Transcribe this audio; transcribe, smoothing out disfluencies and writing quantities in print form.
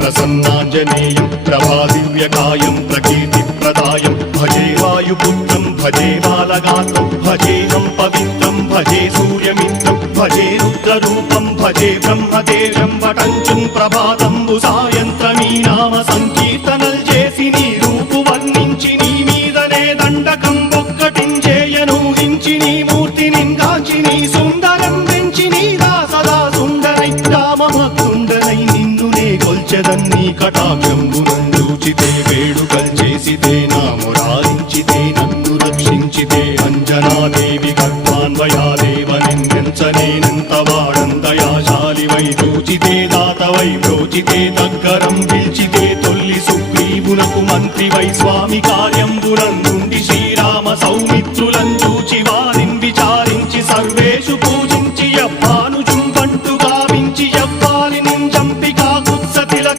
ప్రసన్నాంజనేయం ప్రభాదివ్యకాయం ప్రకీర్తిప్రదాయం భజే వాయుపుత్రం భజే బాలగాత్రం భజేహం పవిత్రం భజే సూర్యమిత్రం భజే రుద్రరూపం భజే బ్రహ్మదేవం వటంచుం ప్రభాతంబు సాయంత్రమీ నామ సంకీర్తనల్ చేసి నీ రూపు వర్ణించి నీ మీదనే దండకం ఒక్కటించేయనూహించి నీ మూర్తిని కాంచి నీ సుందరం పెంచి నీ దాసదా సుందరై రామభక్తుండరై నిన్నునే కొల్చెదన్నీ కటాక్షంబునందూచితే వేడుకల్ చేసితే నా మురారించితే నన్ను రక్షించితే అంజనాదేవి గర్భాన్వయాదేవనెంచనేనంత వాడందయాశాలివై చూచితే దాతవై బ్రోచితే దగ్గరం పిల్చితే తొల్లి సుగ్రీవునకు మంత్రివై స్వామి కార్యంబునందుండి శ్రీరామ సౌమిత్రుల